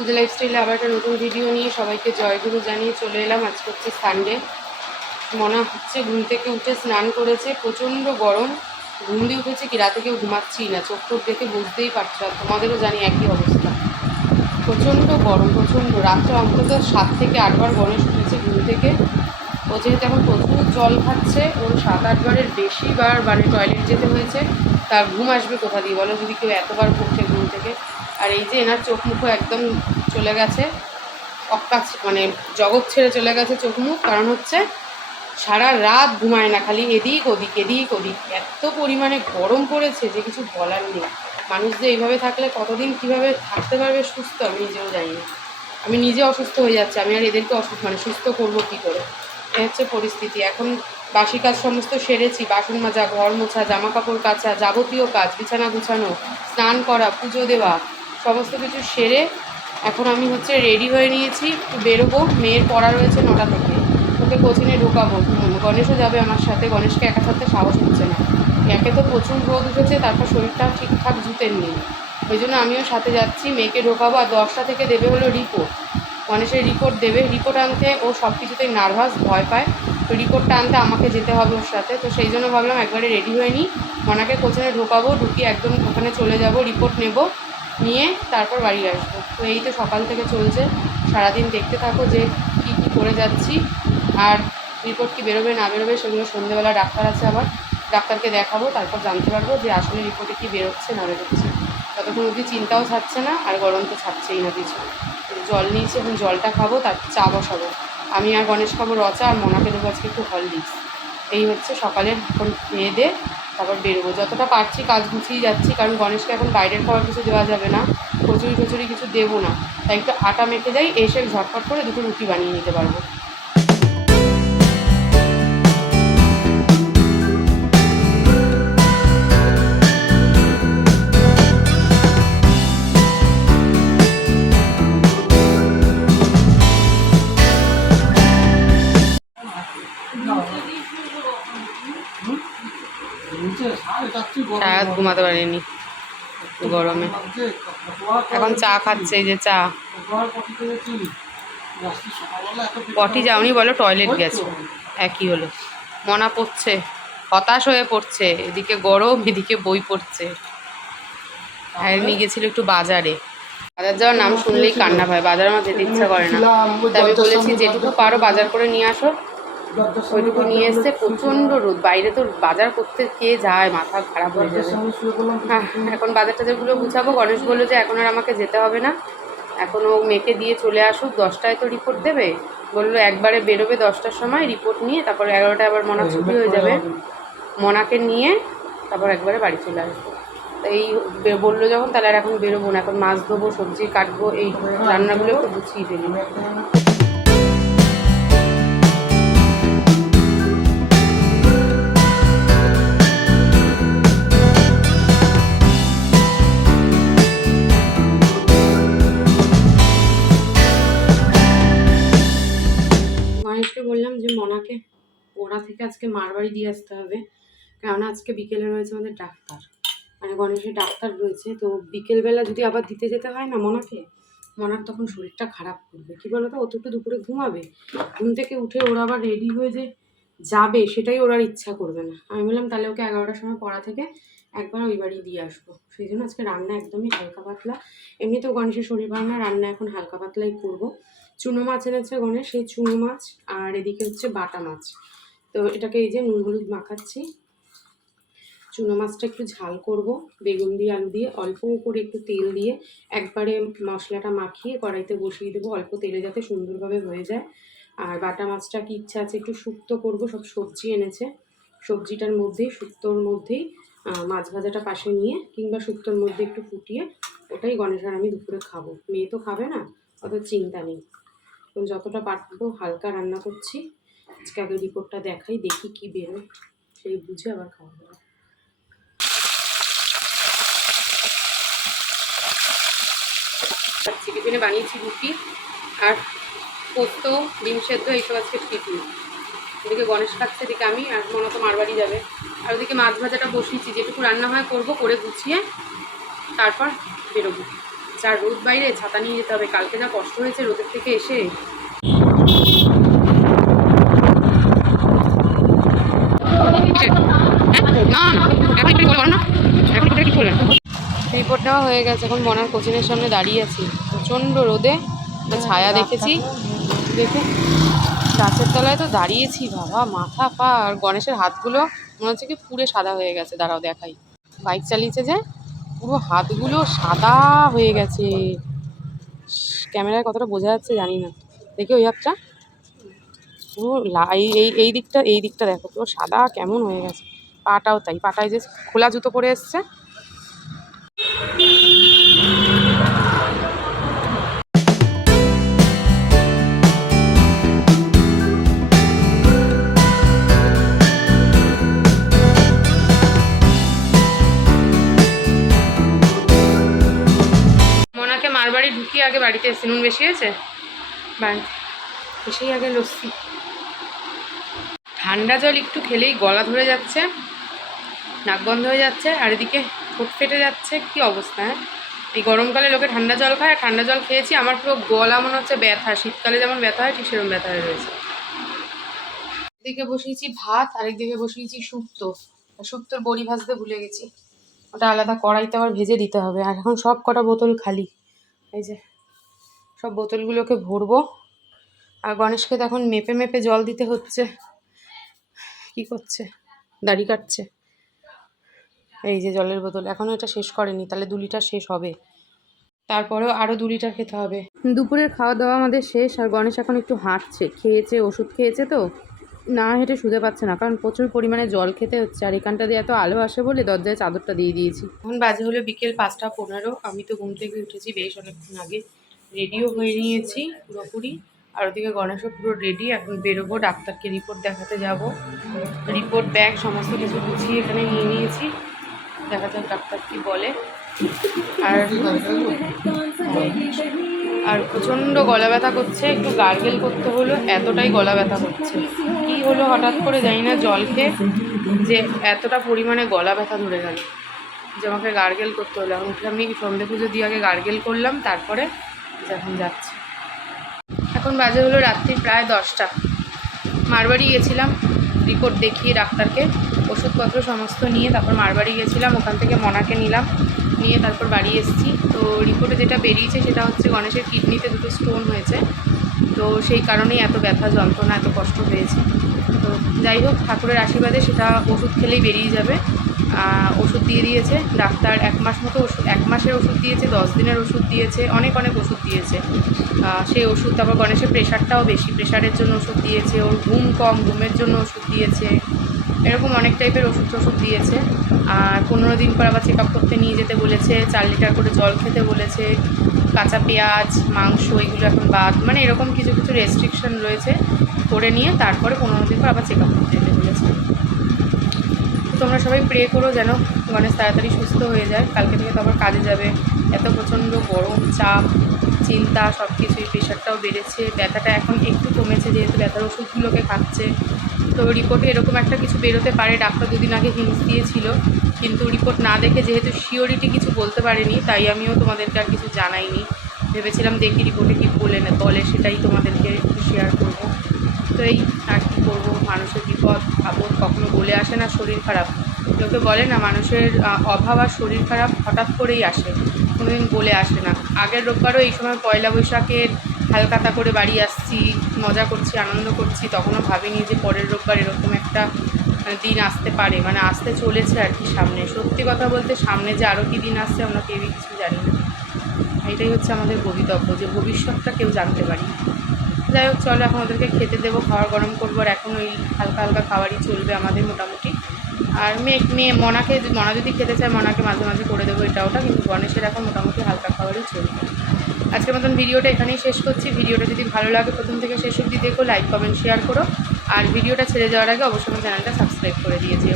পুজো লাইফস্টাইলে আবার একটা নতুন ভিডিও নিয়ে সবাইকে জয়গুরু জানিয়ে চলে এলাম। আজকে হচ্ছে সানডে। মনে হচ্ছে ঘুম থেকে উঠে স্নান করেছে, প্রচণ্ড গরম। ঘুম দিয়ে উঠেছে কি রাতে কেউ ঘুমাচ্ছি না, চোখ টোক দেখে বুঝতেই পারছো। আর তোমাদেরও জানি একই অবস্থা, প্রচণ্ড গরম, প্রচণ্ড। রাত্রে অন্তত 7 থেকে 8 বার গণেশ উঠেছে ঘুম থেকে। ও যেহেতু এখন প্রচুর জল খাচ্ছে, ওর 7-8 বারের বেশি বার মানে টয়লেট যেতে হয়েছে। তার ঘুম আসবে কোথা দিয়ে বলো, যদি কেউ এতবার উঠে ঘুম থেকে। আর এই যে এনার চোখ মুখও একদম চলে গেছে, অক্কাছ মানে জগৎ ছেড়ে চলে গেছে চোখ মুখ। কারণ হচ্ছে সারা রাত ঘুমায় না, খালি এদিক ওদিক এদিক ওদিক। এত পরিমাণে গরম পড়েছে যে কিছু বলার নেই। মানুষ যে এইভাবে থাকলে কতদিন কীভাবে থাকতে পারবে সুস্থ, আমি নিজেও জানি না। আমি নিজে অসুস্থ হয়ে যাচ্ছি, আমি আর এদেরকে সুস্থ করবো কী করে, এই হচ্ছে পরিস্থিতি। এখন বাসি কাজ সমস্ত সেরেছি, বাসন মাজা, ঘর মোছা, জামা কাপড় কাচা, যাবতীয় কাজ, বিছানা গুছানো, স্নান করা, পুজো দেওয়া, সমস্ত কিছু সেরে এখন আমি হচ্ছে রেডি হয়ে নিয়েছি, একটু বেরোবো। মেয়ের পড়া রয়েছে 9টা থেকে, ওকে কোচিংয়ে ঢোকাবো। গণেশও যাবে আমার সাথে, গণেশকে একা থাকতে সাহস হচ্ছে না। একে তো প্রচুর রোদ উঠেছে, তারপর শরীরটা ঠিকঠাক জুতের নেই, ওই জন্য আমিও সাথে যাচ্ছি। মেয়েকে ঢোকাবো। আর 10টা থেকে দেবে হলো রিপোর্ট, গণেশের রিপোর্ট দেবে। রিপোর্ট আনতে ও সব কিছুতেই নার্ভাস, ভয় পায়। তো রিপোর্টটা আনতে আমাকে যেতে হবে ওর সাথে। তো সেই জন্য ভাবলাম একবারে রেডি হয়ে নিই, মনাকে কোচিংয়ে ঢোকাবো, ঢুকিয়ে একদম ওখানে চলে যাব, রিপোর্ট নেব, নিয়ে তারপর বাড়ি আসবো। তো এই তো সকাল থেকে চলছে, সারাদিন দেখতে থাকো যে কী কী করে যাচ্ছি। আর রিপোর্ট কি বেরোবে না বেরোবে সেগুলো সন্ধ্যেবেলা ডাক্তার আছে, আবার ডাক্তারকে দেখাবো, তারপর জানতে পারবো যে আসলে রিপোর্টে কি বেরোচ্ছে না বেরোচ্ছে। ততক্ষণ অবধি চিন্তাও ছাড়ছে না, আর গরম তো ছাড়ছেই না কিছু। জল নিয়েছি, এখন জলটা খাবো, তারপর চা বসাবো। আমি আর গণেশ খাবো রচা, আর মনাকে দেবো আজকে একটু হরলিক্স। এই হচ্ছে সকালের। এখন খেয়ে দে তারপর বেরোবো। যতটা পারছি কাজ গুছিয়ে যাচ্ছি, কারণ গণেশকে এখন বাইরের খাবার কিছু দেওয়া যাবে না, কচুরি টচুরি কিছু দেবো না। তাই একটু আটা মেখে যাই, এসে ঝটপট করে দুটো রুটি বানিয়ে নিতে পারবো। সারা ঘুমাতে পারিনি গরমে, এখন চা খাচ্ছে। এই যে চা। পটি যাওনি বলো, টয়লেট গেছো, একই হলো। মনা পড়ছে, হতাশ হয়ে পড়ছে, এদিকে গরম এদিকে বই পড়ছে। আর নিয়ে গেছিল একটু বাজারে, বাজার যাওয়ার নাম শুনলেই কান্না পায়, বাজার আমার যেতে ইচ্ছা করে না। তাই আমি বলেছি যেটুকু পারো বাজার করে নিয়ে আসো, ওইটুকু নিয়ে এসছে। প্রচণ্ড রোদ বাইরে, তো বাজার করতে কে যায়, মাথা খারাপ হয়ে যাবে। হ্যাঁ, এখন বাজার টাজারগুলো গুছাবো। গণেশ বললো যে এখন আর আমাকে যেতে হবে না, এখন ও মেয়েকে দিয়ে চলে আসুক, 10টায় তো রিপোর্ট দেবে। বললো একবারে বেরোবে 10টার সময় রিপোর্ট নিয়ে, তারপর 11টায় আবার মনা ছুটি হয়ে যাবে, মনাকে নিয়ে তারপর একবারে বাড়ি চলে আসবো। এই বললো যখন, তাহলে আর এখন বেরোবো না। এখন মাছ ধোবো, সবজি কাটবো, এই রান্নাগুলো একটু গুছিয়ে ফেলি। গণেশকে বললাম যে মনাকে ওরা থেকে আজকে মারবাড়ি দিয়ে আসতে হবে, কারণ আজকে বিকেলে রয়েছে আমাদের ডাক্তার, মানে গণেশের ডাক্তার রয়েছে। তো বিকেলবেলা যদি আবার দিতে যেতে হয় না মনাকে, মনার তখন শরীরটা খারাপ করবে। কী বলো তো, ও তো একটু দুপুরে ঘুমাবে, ঘুম থেকে উঠে ওরা আবার রেডি হয়ে যে যাবে সেটাই ওর আর ইচ্ছা করবে না। আমি বললাম তাহলে ওকে 11টার সময় পড়া থেকে একবার ওই বাড়ি দিয়ে আসবো। সেই জন্য আজকে রান্না একদমই হালকা পাতলা। এমনিতেও গণেশের শরীর ভালো না, রান্না এখন হালকা পাতলাই করবো। চুনো মাছ এনেছে গণেশ, সেই চুনো মাছ, আর এদিকে হচ্ছে বাটা মাছ। তো এটাকে এই যে নুন হলুদ মাখাচ্ছি। চুনো মাছটা একটু ঝাল করব, বেগুন দিয়ে আলু দিয়ে, অল্প করে একটু তেল দিয়ে একবারে মশলাটা মাখিয়ে কড়াইতে বসিয়ে দেবো, অল্প তেলে যাতে সুন্দরভাবে হয়ে যায়। আর বাটা মাছটা কি ইচ্ছা আছে একটু শুক্তো করব, সব সবজি এনেছে, সবজিটার মধ্যেই শুক্তোর মধ্যেই মাছ ভাজাটা পাশে নিয়ে, কিংবা শুক্তোর মধ্যে একটু ফুটিয়ে ওটাই গণেশ আর আমি দুপুরে খাবো। মেয়ে তো খাবে না, অত চিন্তা নেই। যতটা পারবো হালকা রান্না করছি। আজকে আগে রিপোর্টটা দেখাই, দেখি কি বেরোয়, সেই বুঝে আবার খাওয়া দাওয়া। টিফিনে বানিয়েছি রুটি আর পোস্ত, ডিম সেদ্ধ, এইসব আজকে টিফিন। এদিকে গণেশ খাচ্ছে, এদিকে আমি, আর মনে তো মারবাড়ি যাবে। আর ওদিকে মাছ ভাজাটা বসিয়েছি, যেটুকু রান্না হয় করবো, করে গুছিয়ে তারপর বেরোবো। যা রোদ বাইরে, ছাতা নিয়ে যেতে হবে। কালকে যা কষ্ট হয়েছে রোদের থেকে এসে। রিপোর্ট নেওয়া হয়ে গেছে, এখন মনার কোচিংয়ের সামনে দাঁড়িয়ে আছি। প্রচণ্ড রোদে ছায়া দেখেছি, দেখে গাছের তলায় তো দাঁড়িয়েছি। বাবা, মাথা পা আর গণেশের হাতগুলো মনে হচ্ছে কি পুরে সাদা হয়ে গেছে। দাঁড়াও দেখাই। বাইক চালিয়েছে যে পুরো হাতগুলো সাদা হয়ে গেছে। ক্যামেরায় কতটা বোঝা যাচ্ছে জানি না। দেখি ওই হাতটা পুরো এই দিকটা দেখো, পুরো সাদা কেমন হয়ে গেছে। পাটাও তাই, পাটায় যে খোলা জুতো পরে এসছে। মনাকে মারবাড়ি ঢুকিয়ে আগে বাড়িতে এসে, নুন বেশি হয়েছে বাড়িতে এসেই আগে লস্যি। ঠান্ডা জল একটু খেলেই গলা ধরে যাচ্ছে, নাক বন্ধ হয়ে যাচ্ছে, আর এদিকে ঠোঁট ফেটে যাচ্ছে। কি অবস্থা! হ্যাঁ, এই গরমকালে লোকে ঠান্ডা জল খায়, আর ঠান্ডা জল খেয়েছি আমার পুরো গলা মনে হচ্ছে ব্যথা। শীতকালে যেমন ব্যথা হয় ঠিক সেরকম ব্যথা হয়ে রয়েছে। একদিকে বসিয়েছি ভাত, আরেকদিকে বসিয়েছি শুক্তো। শুক্তোর বড়ি ভাজতে ভুলে গেছি, ওটা আলাদা কড়াইতে আবার ভেজে দিতে হবে। আর এখন সব কটা বোতল খালি, এই যে সব বোতলগুলোকে ভরবো। আর গণেশকে তো এখন মেপে মেপে জল দিতে হচ্ছে। কি করছে? দাড়ি কাটছে। এই যে জলের বোতল, এখনও এটা শেষ করেনি, তাহলে 2 লিটার শেষ হবে। তারপরেও আরও 2 লিটার খেতে হবে। দুপুরের খাওয়া দাওয়া আমাদের শেষ, আর গণেশ এখন একটু হাঁটছে। খেয়েছে, ওষুধ খেয়েছে, তো না হেঁটে শুতে পাচ্ছে না, কারণ প্রচুর পরিমাণে জল খেতে হচ্ছে। আর এখানটা দিয়ে এত আলো আসে বলে দরজায় চাদরটা দিয়ে দিয়েছি। এখন বাজে হলো বিকেল 5টা 15। আমি তো ঘুম থেকে উঠেছি বেশ অনেকক্ষণ আগে, রেডিও হয়ে নিয়েছি পুরোপুরি। আর ওদিকে গণেশও পুরো রেডি। এখন বেরোবো, ডাক্তারকে রিপোর্ট দেখাতে যাব। রিপোর্ট ব্যাগ সমস্ত কিছু গুছিয়ে এখানে নিয়ে নিয়েছি। দেখা যাক ডাক্তার কি বলে। আর প্রচণ্ড গলা ব্যথা করছে, একটু গার্গেল করতে হলো, এতটাই গলা ব্যথা করছে। কি হলো হঠাৎ করে জানি না, জল খেয়ে যে এতটা পরিমাণে গলা ব্যথা ধরে গেল যে আমাকে গার্গেল করতে হলো। এখন উঠে আমি সন্ধে পুজো দিয়ে আগে গার্গেল করলাম, তারপরে যখন যাচ্ছি। এখন বাজে হলো রাত্রি প্রায় 10টা। মারবাড়ি গেছিলাম রিপোর্ট দেখিয়ে ডাক্তারকে, ওষুধপত্র সমস্ত নিয়ে তারপর মারবাড়ি গেছিলাম। ওখান থেকে মনাকে নিলাম, নিয়ে তারপর বাড়ি এসেছি। তো রিপোর্টে যেটা বেরিয়েছে সেটা হচ্ছে গণেশের কিডনিতে 2টো স্টোন হয়েছে। তো সেই কারণেই এত ব্যথা, যন্ত্রণা, এত কষ্ট হয়েছে। তো যাই হোক, ঠাকুরের আশীর্বাদে সেটা ওষুধ খেলেই বেরিয়ে যাবে। ওষুধ দিয়ে দিয়েছে ডাক্তার, 1 মাস মতো ওষুধ, 1 মাসের ওষুধ দিয়েছে, 10 দিনের ওষুধ দিয়েছে, অনেক ওষুধ দিয়েছে। সেই ওষুধ, তারপর গণেশের প্রেশারটাও বেশি, প্রেশারের জন্য ওষুধ দিয়েছে। ওর ঘুম কম, ঘুমের জন্য ওষুধ দিয়েছে। এরকম অনেক টাইপের ওষুধ দিয়েছে। আর 15 দিন পর আবার চেক আপ করতে নিয়ে যেতে বলেছে। 4 লিটার করে জল খেতে বলেছে, কাঁচা পেঁয়াজ, মাংস এগুলো এখন বাদ, মানে এরকম কিছু কিছু রেস্ট্রিকশন রয়েছে। করে নিয়ে তারপরে 15 দিন পর আবার চেক আপ করতে যেতে বলেছে। তোমরা সবাই প্রে করো যেন গণেশ তাড়াতাড়ি সুস্থ হয়ে যায়। কালকে থেকে তো আবার কাজে যাবে। এত প্রচণ্ড গরম, চাপ, চিন্তা সব কিছুই, প্রেশারটাও বেড়েছে। ব্যথাটা এখন একটু কমেছে যেহেতু ব্যথার ওষুধগুলোকে খাচ্ছে। তো রিপোর্টে এরকম একটা কিছু বেরোতে পারে, ডাক্তার 2 দিন আগে হিন্টস দিয়েছিল, কিন্তু রিপোর্ট না দেখে যেহেতু শিওরিটি কিছু বলতে পারেনি, তাই আমিও তোমাদেরকে আর কিছু জানাইনি। ভেবেছিলাম দেখি রিপোর্টে কী বলে সেটাই তোমাদেরকে শেয়ার করবো। তো এই আর কী করবো, মানুষের বিপদ আপদ কখনো বলে আসে না। শরীর খারাপ, লোকে বলে না মানুষের অভাব আর শরীর খারাপ হঠাৎ করেই আসে, কোনোদিন বলে আসে না। আগের রোববারও এই সময় পয়লা বৈশাখের হালকাতা করে বাড়ি আসছি, মজা করছি, আনন্দ করছি, তখনও ভাবিনি যে পরের রোববার এরকম একটা দিন আসতে পারে, মানে আসতে চলেছে আর কি সামনে। সত্যি কথা বলতে সামনে যে আরও কী দিন আসছে আমরা কেউই কিছু জানি না। এটাই হচ্ছে আমাদের ভবিতব্য, যে ভবিষ্যৎটা কেউ জানতে পারি। যাই হোক, চলো এখন ওদেরকে খেতে দেবো, খাবার গরম করবো। আর এখন ওই হালকা হালকা খাবারই চলবে আমাদের মোটামুটি। আর মনা যদি খেতে চায় মনাকে মাঝে মাঝে করে দেবো এটা ওটা, কিন্তু গণেশের এখন মোটামুটি হালকা খাবারই চলবে। আজকের মতন ভিডিওটা এখানেই শেষ করছি। ভিডিওটা যদি ভালো লাগে প্রথম থেকে শেষ অবধি দেখো, লাইক কমেন্ট শেয়ার করো। আর ভিডিওটা ছেড়ে যাওয়ার আগে অবশ্যই আমার চ্যানেলটা সাবস্ক্রাইব করে দিয়েছি।